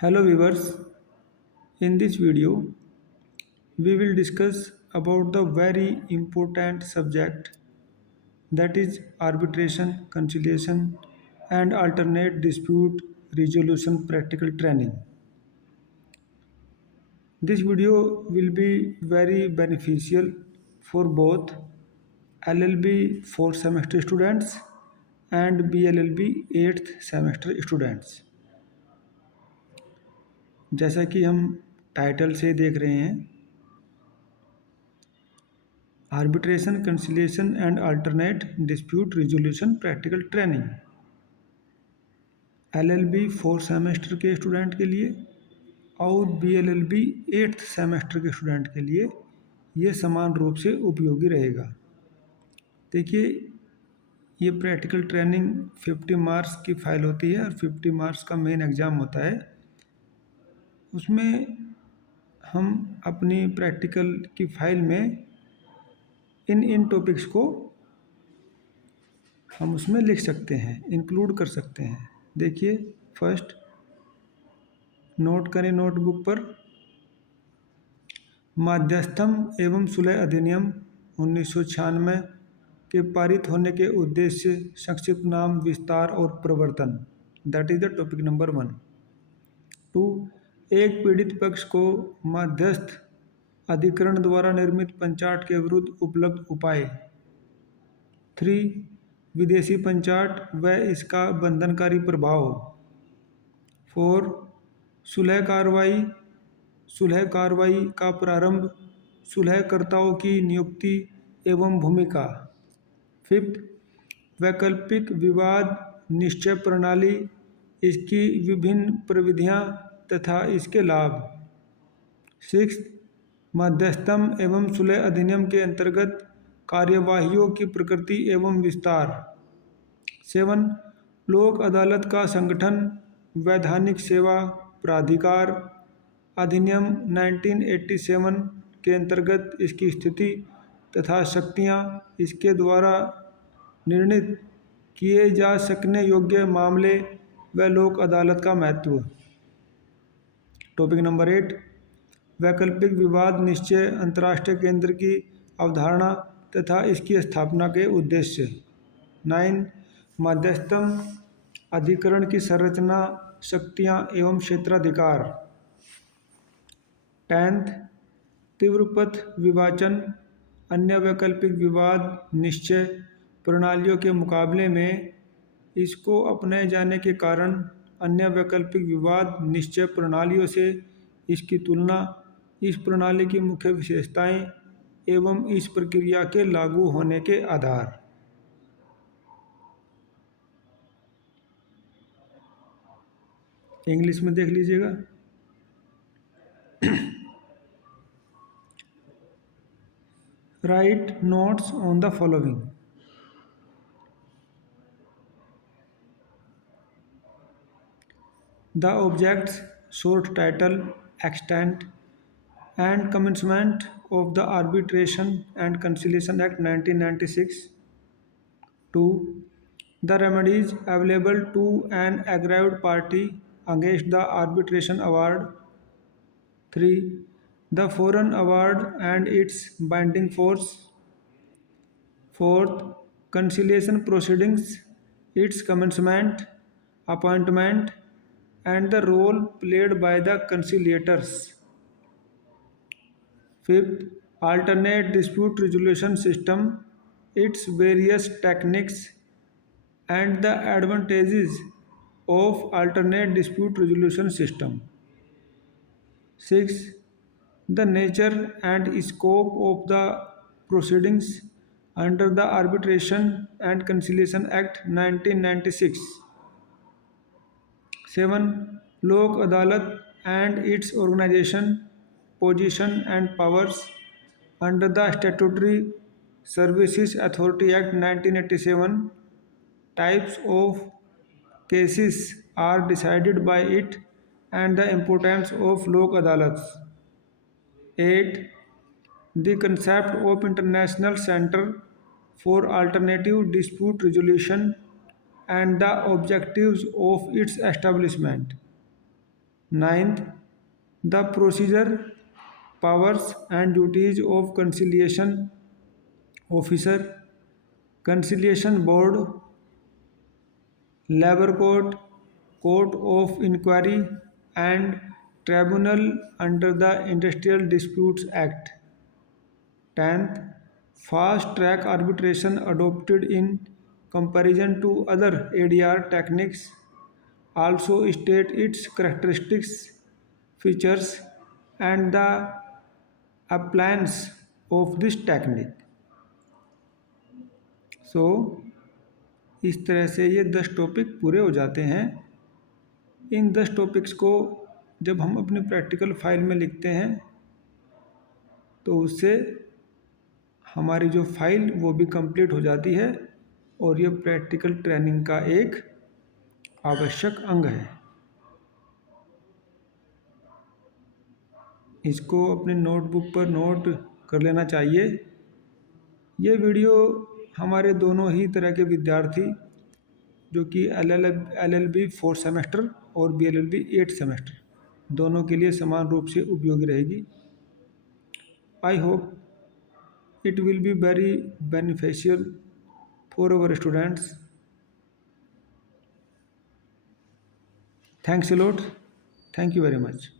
Hello viewers, in this video we will discuss about the very important subject that is arbitration, conciliation and alternate dispute resolution practical training. This video will be very beneficial for both LLB 4th semester students and BLLB 8th semester students. जैसा कि हम title से देख रहे हैं, arbitration conciliation and alternate dispute resolution practical training LLB 4 semester के student के लिए और बीएलएलबी 8th सेमेस्टर के स्टूडेंट के लिए ये समान रूप से उपयोगी रहेगा। देखिए, ये प्रैक्टिकल ट्रेनिंग 50 मार्क्स की फाइल होती है और 50 मार्क्स का मेन एग्ज़ाम होता है। उसमें हम अपनी प्रैक्टिकल की फाइल में इन टॉपिक्स को हम उसमें लिख सकते हैं, इंक्लूड कर सकते हैं। देखिए, फर्स्ट नोट करें नोटबुक पर, मध्यस्थम एवं सुलह अधिनियम 1996 के पारित होने के उद्देश्य, संक्षिप्त नाम, विस्तार और प्रवर्तन, that is the topic number 1। 2, एक पीड़ित पक्ष को मध्यस्थ अधिकरण द्वारा निर्मित पंचाट के विरुद्ध उपलब्ध उपाय। 3, विदेशी पंचाट व इसका बंधनकारी प्रभाव। 4, सुलह कार्रवाई का प्रारंभ, सुलहकर्ताओं की नियुक्ति एवं भूमिका। 5, वैकल्पिक विवाद निश्चय प्रणाली, इसकी विभिन्न प्रविधियां तथा इसके लाभ। 6, मध्यस्थम एवं सुलह अधिनियम के अंतर्गत कार्यवाहियों की प्रकृति एवं विस्तार। 7, लोक अदालत का संगठन, वैधानिक सेवा प्राधिकार अधिनियम 1987 के अंतर्गत इसकी स्थिति तथा शक्तियाँ, इसके द्वारा निर्णित किए जा सकने योग्य मामले व लोक अदालत का महत्व। टॉपिक नंबर 8, वैकल्पिक विवाद निश्चय अंतर्राष्ट्रीय केंद्र की अवधारणा तथा इसकी स्थापना के उद्देश्य। 9, मध्यस्थम अधिकरण की संरचना, शक्तियाँ एवं क्षेत्राधिकार। 10th, तीव्रपथ विवाचन, अन्य वैकल्पिक विवाद निश्चय प्रणालियों के मुकाबले में इसको अपनाए जाने के कारण अन्य वैकल्पिक विवाद निश्चय प्रणालियों से इसकी तुलना, इस प्रणाली की मुख्य विशेषताएं एवं इस प्रक्रिया के लागू होने के आधार। इंग्लिश में देख लीजिएगा। Right notes on the following. The objects, short title, extent and commencement of the Arbitration and Conciliation Act 1996. 2, the remedies available to an aggrieved party against the arbitration award. 3, the foreign award and its binding force. 4th, conciliation proceedings, its commencement, appointment and the role played by the conciliators. 5th, alternate dispute resolution system, its various techniques and the advantages of alternate dispute resolution system. 6, the nature and scope of the proceedings under the Arbitration and Conciliation Act 1996. 7, लोक अदालत and its organization, position and powers under the Statutory Services Authority Act 1987. Types of cases are decided by it and the importance of lok adalats. 8, the concept of International Center for Alternative Dispute Resolution and the objectives of its establishment. Ninth, the procedure, powers and duties of conciliation officer, conciliation board, labor court, court of inquiry, and tribunal under the Industrial Disputes Act. 10th, fast track arbitration adopted in comparison to other ADR techniques also state its characteristics, features, and the appliance of this technique. सो इस तरह से ये 10 topic पूरे हो जाते हैं। इन 10 topics को जब हम अपनी प्रैक्टिकल फाइल में लिखते हैं तो उससे हमारी जो फाइल वो भी कंप्लीट हो जाती है और ये प्रैक्टिकल ट्रेनिंग का एक आवश्यक अंग है। इसको अपने नोटबुक पर नोट कर लेना चाहिए। ये वीडियो हमारे दोनों ही तरह के विद्यार्थी जो कि LLB 4 सेमेस्टर और BLLB 8 सेमेस्टर दोनों के लिए समान रूप से उपयोगी रहेगी। I hope it will be very beneficial for our students. Thanks a lot. Thank you very much.